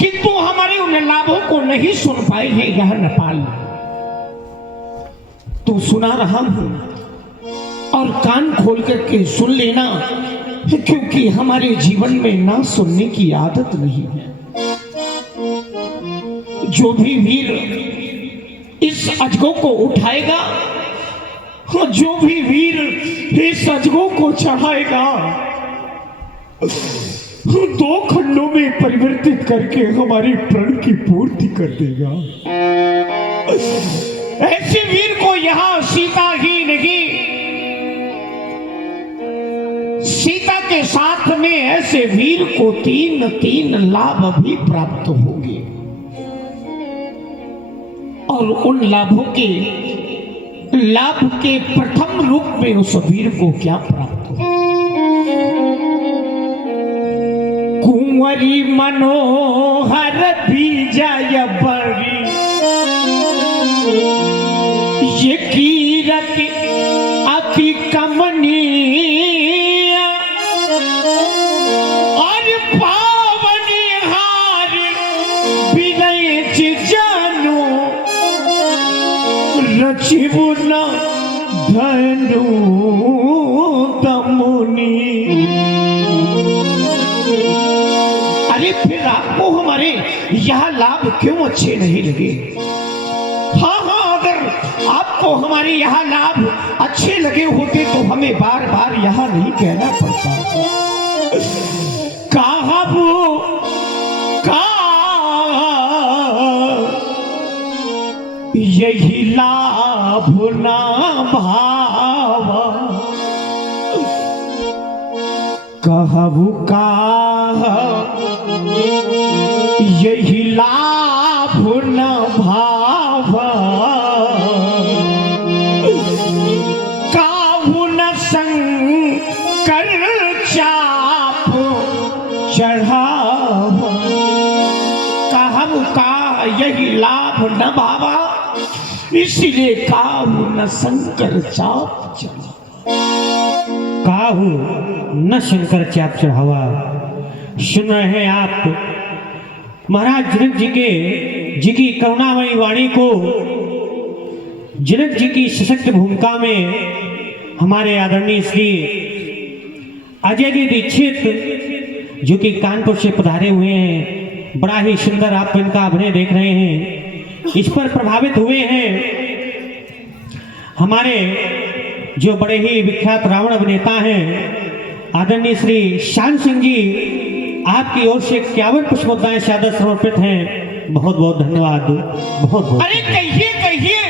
किंतु हमारे उन लाभों को नहीं सुन पाए हैं यह नेपाल। तो सुना रहा हूं और कान खोल करके सुन लेना, क्योंकि हमारे जीवन में ना सुनने की आदत नहीं है। जो भी वीर इस अजगो को उठाएगा, जो भी वीर इस अजगो को चढ़ाएगा, दो खंडों में परिवर्तित करके हमारी प्रण की पूर्ति कर देगा। ऐसे वीर को यहां सीता ही नहीं, सीता के साथ में ऐसे वीर को तीन तीन लाभ भी प्राप्त होंगे। और उन लाभों के लाभ के प्रथम रूप में उस वीर को क्या प्राप्त हो? कुंवरी मनोहर विजय बरी, ये कीरति अति कमनीय, और पावनी हार विनय जानो, रचिबु न धनु तमुनी। अरे फिर आपको हमारे यह लाभ क्यों अच्छे नहीं लगे? हाँ हाँ, अगर आपको हमारे यह लाभ अच्छे लगे होते तो हमें बार बार यह नहीं कहना पड़ता। कहा वो यही लाभ ना भावा, कहबू का यही लाभ न भावा, काहू न शंकर चाप चढ़ावा। कहबू का यही लाभ न भावा, इसलिए काहू न शंकर चाप चढ़ा। काहू न शंकर चाप चढ़ावा। सुन रहे हैं आप महाराज जनक जी की करुणामयी वाणी को। जनक जी की सशक्त भूमिका में हमारे आदरणीय श्री अजय जी दीक्षित जो कि कानपुर से पधारे हुए हैं, बड़ा ही सुंदर आप इनका अभिनय देख रहे हैं, इस पर प्रभावित हुए हैं। हमारे जो बड़े ही विख्यात रावण अभिनेता हैं आदरणीय श्री शान सिंह जी, आपकी ओर से 51 पुष्पोद्यान सादर समर्पित हैं। बहुत बहुत धन्यवाद। बहुत बहुत। अरे कहिए कहिए,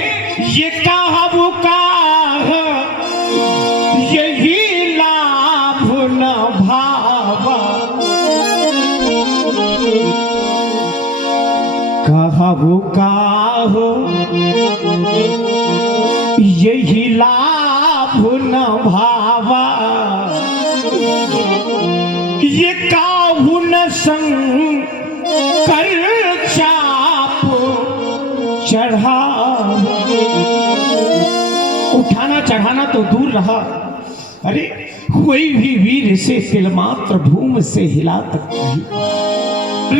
ये काहू का यही लाभ न भावा, काहू का यही लाभ न भावा, ये काहू न शंकर चाप चढ़ा। उठाना चढ़ाना तो दूर रहा, अरे कोई भी वीर इसे तिलमात्र भूमि से हिला तक नहीं।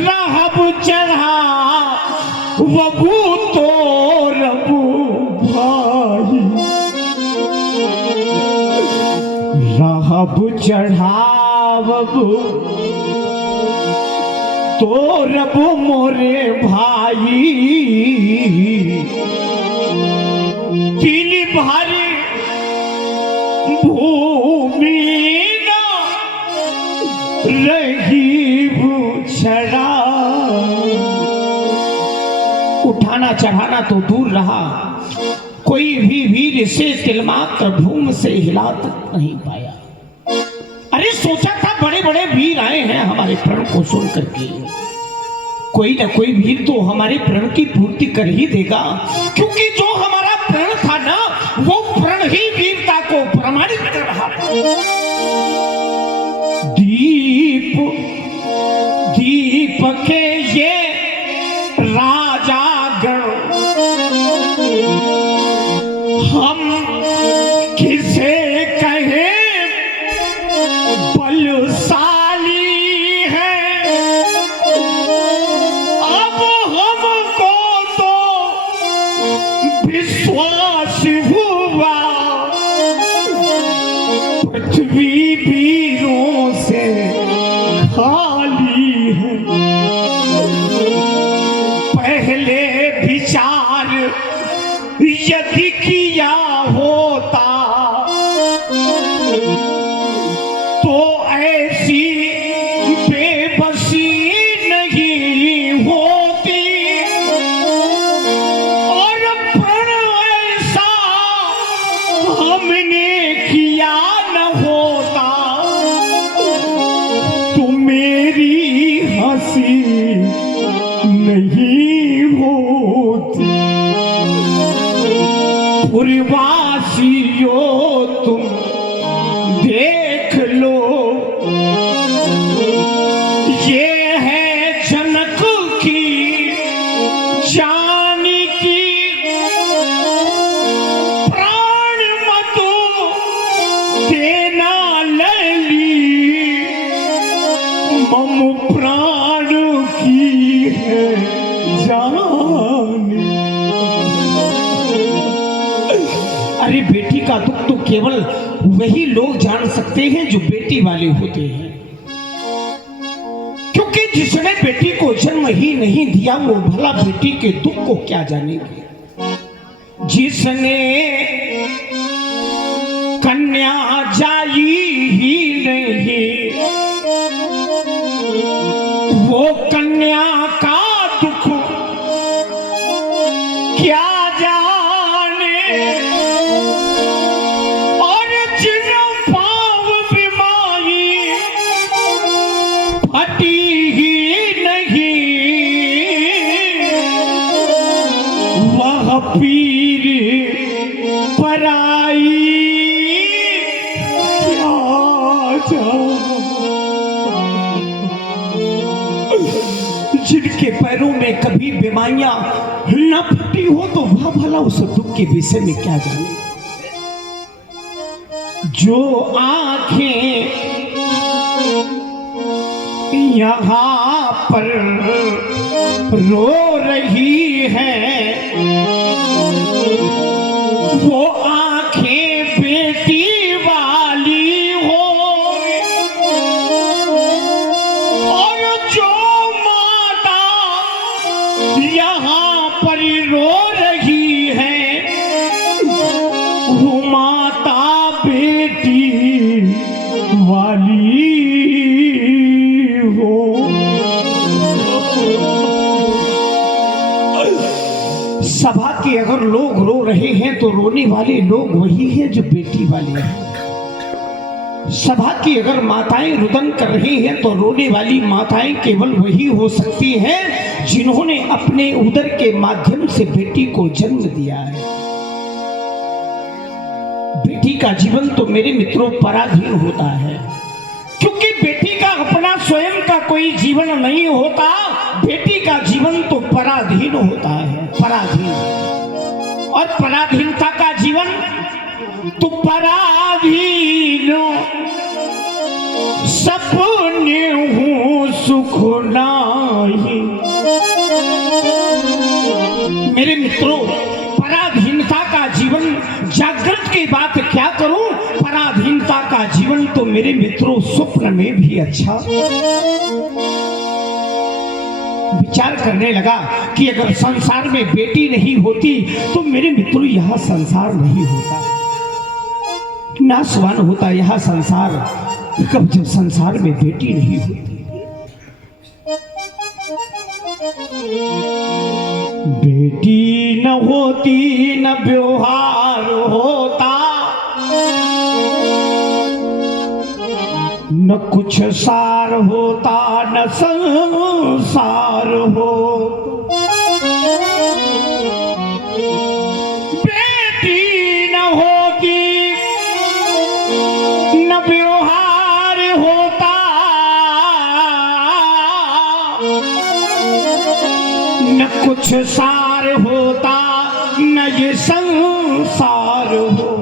राहब चढ़ा वबू तो रबू भाई, राहब चढ़ा तो रब मोरे भाई, तीन भारी भूमि न रही छड़ा। उठाना चढ़ाना तो दूर रहा, कोई भी वीर इसे तिलमात्र भूमि से हिला तक नहीं पाया। अरे सोचा था बड़े बड़े वीर आए हैं हमारे प्रण को सुन करके, कोई ना कोई वीर तो हमारे प्रण की पूर्ति कर ही देगा, क्योंकि जो हमारा प्रण था ना, वो प्रण ही वीरता को प्रमाणित कर रहा था। दीप दीप के ये राजा गण, हम किसे कहें बलशाली है, यदि किया होता तो ऐसी बेबसी नहीं होती, और प्रण ऐसा हमने किया न होता तो मेरी हंसी नहीं होती। पूर्वासियों तुम देख लो, ये है जनक की जानकी, प्राण मत देना लली, मम प्राण की है जानी। अरे बेटी का दुख तो केवल वही लोग जान सकते हैं जो बेटी वाले होते हैं, क्योंकि जिसने बेटी को जन्म ही नहीं दिया वो भला बेटी के दुख को क्या जानेंगे। जिसने कन्या जाई ही नहीं वो कन्या का दुख क्या जाने, और जिन पाँव बीमारी फटी ही नहीं वह पीर पराई क्या जाने। जिनके पैरों में कभी बीमारियां न फटी हो तो वह भला उस दुख के विषय में क्या जाने। जो आंखें यहाँ पर रो रही हैं वो आंखें बेटी वाली हो, और जो माता यहाँ पर रो रही है वो माता बेटी वाली हो। सभा के अगर लोग रो रहे हैं तो रोने वाले लोग वही हैं जो बेटी वाले हैं। सभा की अगर माताएं रुदन कर रही हैं तो रोने वाली माताएं केवल वही हो सकती हैं जिन्होंने अपने उदर के माध्यम से बेटी को जन्म दिया है। बेटी का जीवन तो मेरे मित्रों पराधीन होता है, क्योंकि बेटी का अपना स्वयं का कोई जीवन नहीं होता, बेटी का जीवन तो पराधीन होता है, पराधीन। और पराधीनता का जीवन तो पराधीन सपने हूँ सुख नाही। मेरे मित्रों पराधीनता का जीवन, जागृत की बात क्या करूं, पराधीनता का जीवन तो मेरे मित्रों स्वप्न में भी अच्छा। विचार करने लगा कि अगर संसार में बेटी नहीं होती तो मेरे मित्रों यह संसार नहीं होता, नाशवान होता यह संसार। कब जब संसार में बेटी नहीं होती। बेटी न होती न व्यवहार होता, न कुछ सार होता न संसार हो। बेटी न होती न व्यवहार होता, न कुछ सार होता न ये संसार हो।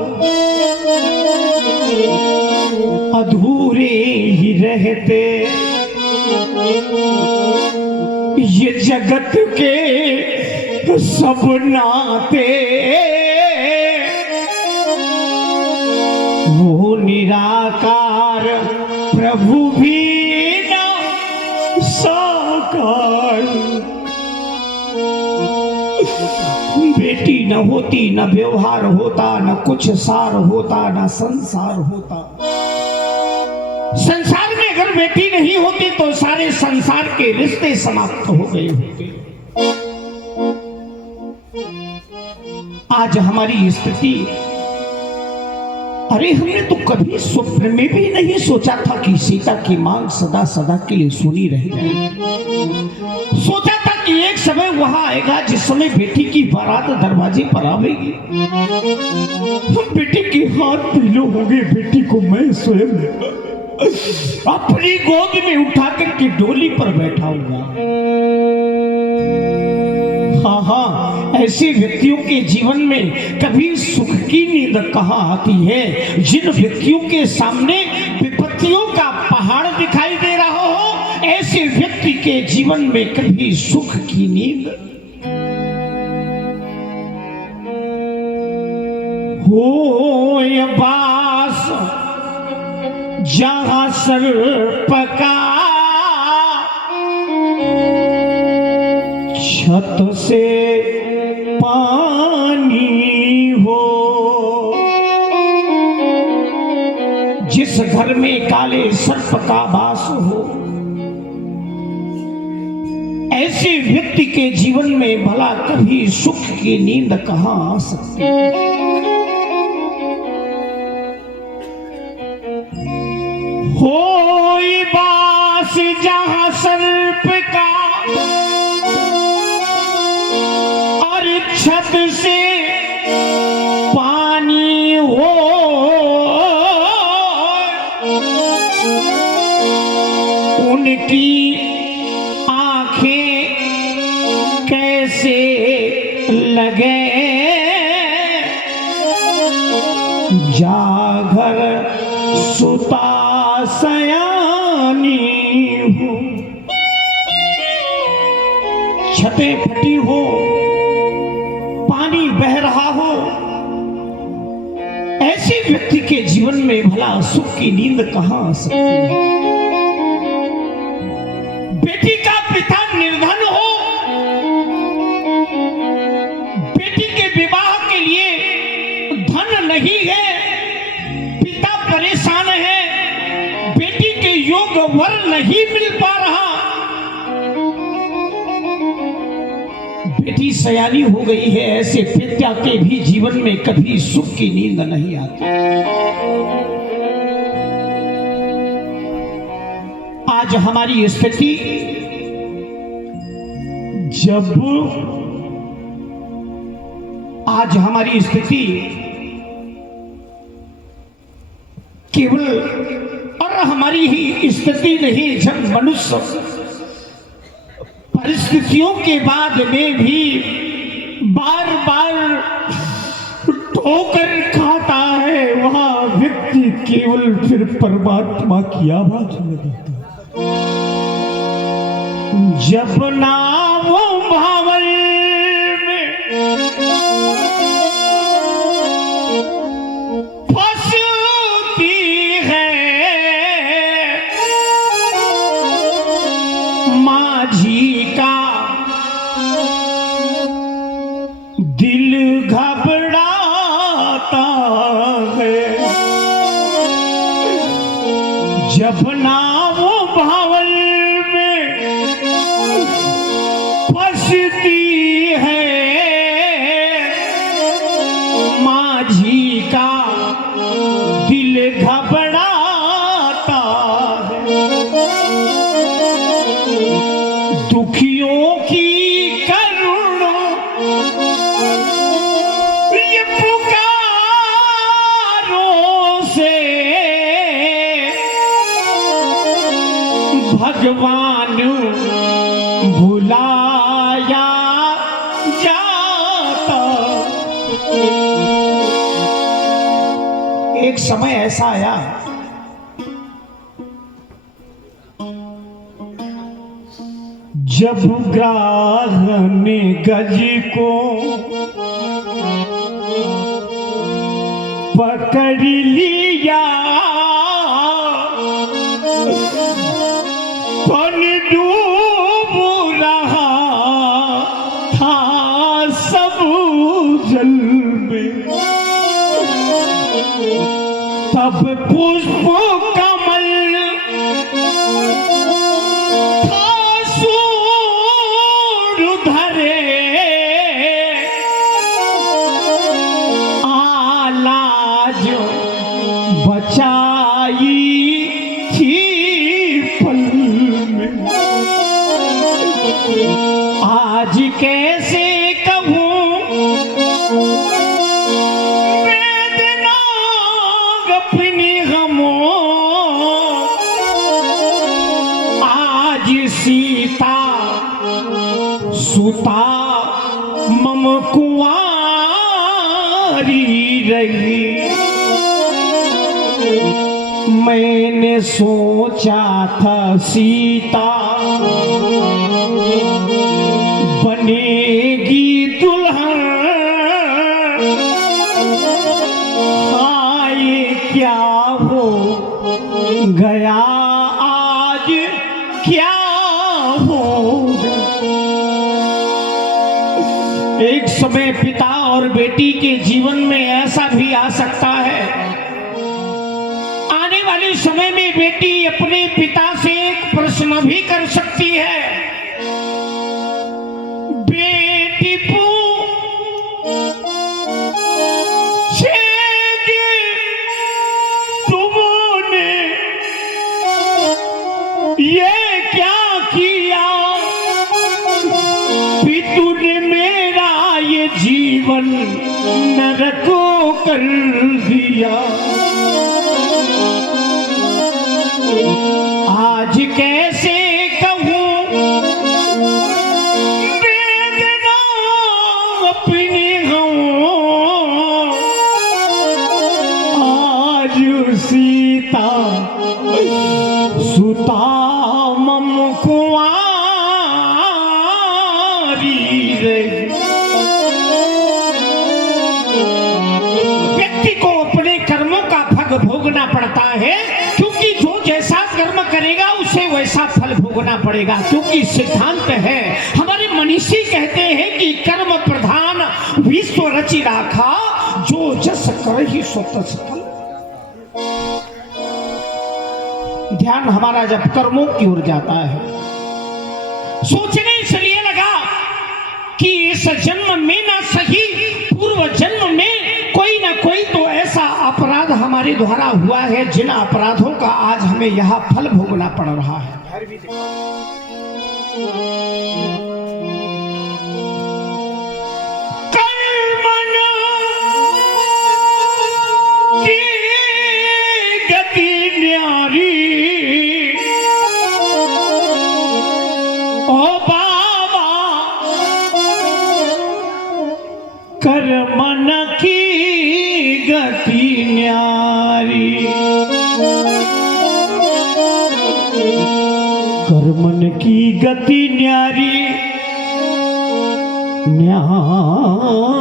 अधूरे ही रहते ये जगत के सब नाते, वो निराकार प्रभु भी न साकार। बेटी न होती न व्यवहार होता, न कुछ सार होता, न संसार होता। संसार में अगर बेटी नहीं होती तो सारे संसार के रिश्ते समाप्त हो गए होते। आज हमारी स्थिति, अरे हमने तो कभी स्वप्न में भी नहीं सोचा था कि सीता की मांग सदा सदा के लिए सुनी रह जाएगी। सोचा था कि एक समय वहां आएगा जिस समय बेटी की बारात दरवाजे पर आवेगी, हम बेटी के हाथ पीलो होंगे, बेटी को मैं स्वयं अपनी गोद में उठा करके डोली पर बैठाऊंगा। हाँ हाँ, ऐसे व्यक्तियों के जीवन में कभी सुख की नींद कहाँ आती है? जिन व्यक्तियों के सामने विपत्तियों का पहाड़ दिखाई दे रहा हो, ऐसे व्यक्ति के जीवन में कभी सुख की नींद हो। ये बास जहां सर्प का छत से पानी हो, जिस घर में काले सर्प का वास हो, ऐसे व्यक्ति के जीवन में भला कभी सुख की नींद कहां आ सकती है? होई बास जहां सर्प का और छत से पानी हो, उनकी आंखें कैसे लगे जागर सुता सयानी हो। छतें फटी हो, पानी बह रहा हो, ऐसे व्यक्ति के जीवन में भला सुख की नींद कहां आ सकती है? बेटी का पिता निर्धन हो, बेटी के विवाह के लिए धन नहीं है, पिता परेशान है, बेटी के योग वर नहीं मिल पा रहा, बेटी सयानी हो गई है, ऐसे पिता के भी जीवन में कभी सुख की नींद नहीं आती। आज हमारी स्थिति, आज हमारी स्थिति केवल और हमारी ही स्थिति नहीं, जब मनुष्य परिस्थितियों के बाद में भी बार बार ठोकर खाता है, वहां व्यक्ति केवल फिर परमात्मा की आवाज लगाता है। जब नाव भावल में फंसती है, माझी का दिल घबराता है। जब नाव भावल में फंसती है, माझी का दिल घबराता है। दुखियों की करुण ये पुकारों से भगवान भुलाया जाता। एक समय ऐसा आया, जब ग्राह ने गज को पकड़ लिया, पन डूब रहा था आज कैसे कहूँ वेदना अपनी गमों, आज सीता सुता मम कुंवारी रही। मैंने सोचा था सीता बनेगी दुल्हन, आए क्या हो गया आज क्या हो। एक समय पिता और बेटी के जीवन में ऐसा भी आ सकता है, आने वाले समय में बेटी अपने पिता से एक प्रश्न भी कर सकती है, बेटी पूछेगी तुमने ये क्या किया, पितु ने मेरा ये जीवन नरक कर दिया। आज कैसे कहूँ वेदना अपनी गमों, आज सीता सुता मम कुंवारी रही। व्यक्ति को अपने कर्मों का फल भोगना पड़ता है, क्योंकि जो जैसा कर्म करेगा उसे वैसा फल भोगना पड़ेगा। क्योंकि सिद्धांत है, हमारे मनीषी कहते हैं कि कर्म प्रधान विश्व रचि राखा, जो जस करहि सो तस फल। ध्यान हमारा जब कर्मों की ओर जाता है, सोचने इसलिए लगा कि इस जन्म में ना सही पूर्व जन्म में कोई ना कोई तो ऐसा अपराध हमारे द्वारा हुआ है, जिन अपराधों का आज हमें यह फल भोगना पड़ रहा है। कर्मण की गति न्यारी, ओ बाबा कर्मण की गति न्यारी, कर्मन की गति न्यारी न्यारी,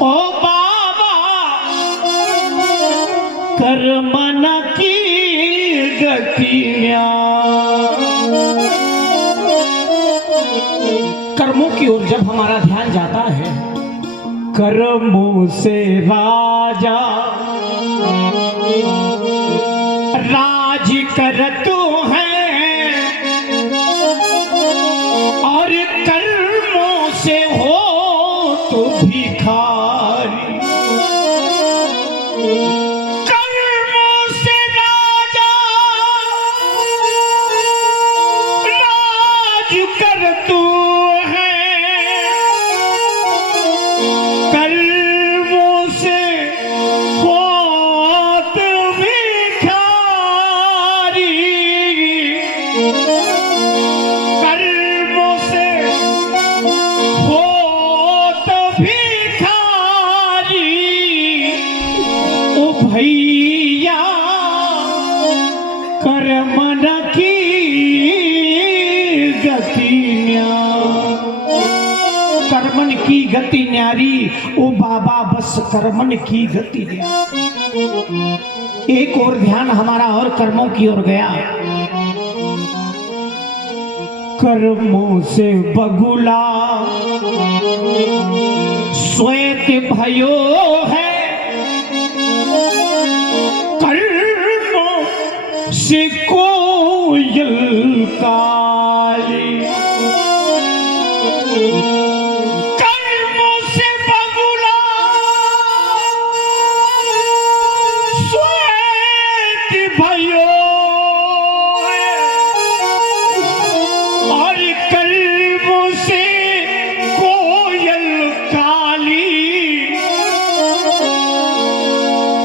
ओ बाबा कर्मन की गति न्यारी। कर्मों की ओर जब हमारा ध्यान जाता है, कर्मों से राजा राज करतो है, और कर्मों से हो तो भिखारी। कर्मों से राजा राज करतो है, कर्मों से होत भिखारी, कर्मों से होत भिखारी। ओ भैया कर्मन की गति न्यारी, कर्मन की गति न्यारी, ओ बाबा बस कर्मन की गति न्यारी। एक और ध्यान हमारा और कर्मों की ओर गया, कर्मों से बगुला श्वेत भयो है, कर्मों से कोयल काली, कर्मों से बगुला श्वेत भयो है, जैसे कोयल काली,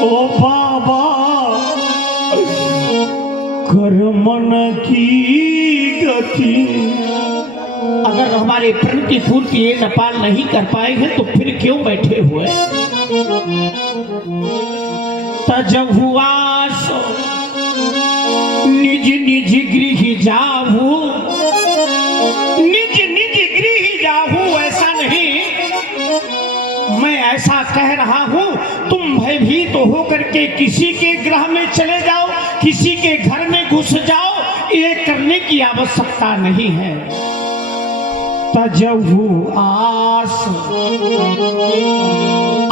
ओ बाबा कर मन की गति। अगर हमारे प्रण की पूर्ति ये नेपाल नहीं कर पाएंगे तो फिर क्यों बैठे हुए। तजब हुआ सो निज निज गृह जाहू, निज निज गृह जाहू। ऐसा नहीं, मैं ऐसा कह रहा हूं, तुम भयभीत तो होकर के किसी के गृह में चले जाओ, किसी के घर में घुस जाओ, ये करने की आवश्यकता नहीं है। तजहु आस,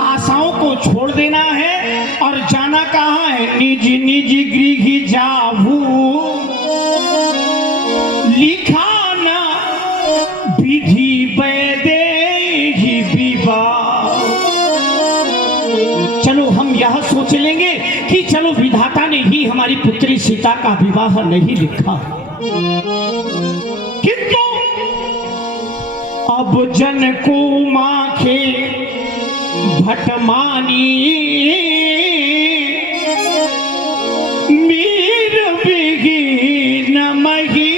आशाओं को छोड़ देना है और जाना कहाँ है। निज निज गृह जाहू, लिखा ना विधि वैदेही विवाह। चलो हम यह सोच लेंगे कि चलो विधाता ने ही हमारी पुत्री सीता का विवाह नहीं लिखा, किंतु अब जन को माखे भटमानी, मीर बिगी नमही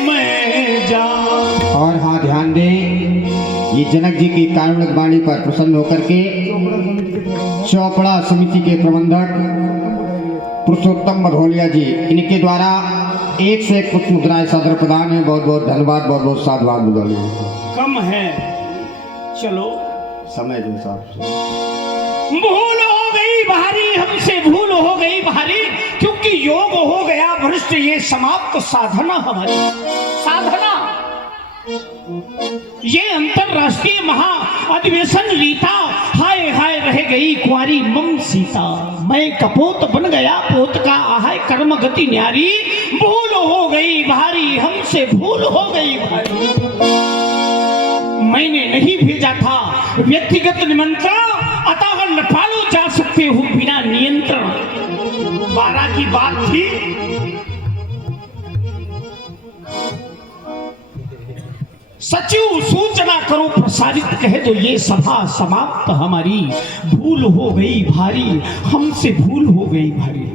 मैं जा। और हाँ ध्यान दें, ये जनक जी की कारुणिक वाणी पर प्रसन्न होकर के चौपड़ा समिति के प्रबंधक पुरुषोत्तम मधोलिया जी, इनके द्वारा 1 से 1 पुष्प मुद्राएं सादर प्रदान है। बहुत बहुत धन्यवाद, बहुत बहुत साधुवाद मधोलिया। कम है, चलो समय के हिसाब से। भूल हो गई भारी, हमसे भूल हो गई भारी, क्योंकि योग हो गया भ्रष्ट, ये समाप्त साधना हमारी साधना। ये अंतरराष्ट्रीय महा अधिवेशन रीता, हाय हाय रह गई कुंवारी मम सीता। मैं कपोत बन गया पोत का, आहाय कर्म गति न्यारी। भूल हो गई भारी, हमसे भूल हो गई भारी। मैंने नहीं भेजा था व्यक्तिगत निमंत्रण, अतः नेपालो जा सकते हो बिना नियंत्रण। 12 की बात थी, सचिव सूचना करो प्रसारित, कहे तो ये सभा समाप्त हमारी। भूल हो गई भारी, हमसे भूल हो गई भारी।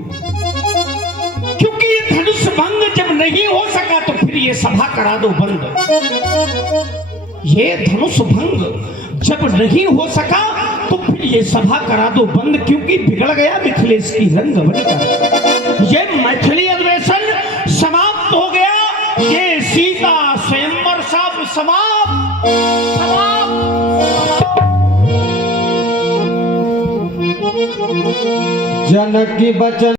क्योंकि ये धनुष भंग जब नहीं हो सका तो फिर ये सभा करा दो बंद। ये धनुष भंग जब नहीं हो सका तो फिर ये सभा करा दो बंद, क्योंकि बिगड़ गया मिथिलेश की रंग बनकर। ये मैथिली अधिवेशन समाप्त हो गया, ये सीता स्वयंवर सब समाप्त। जनक की बचन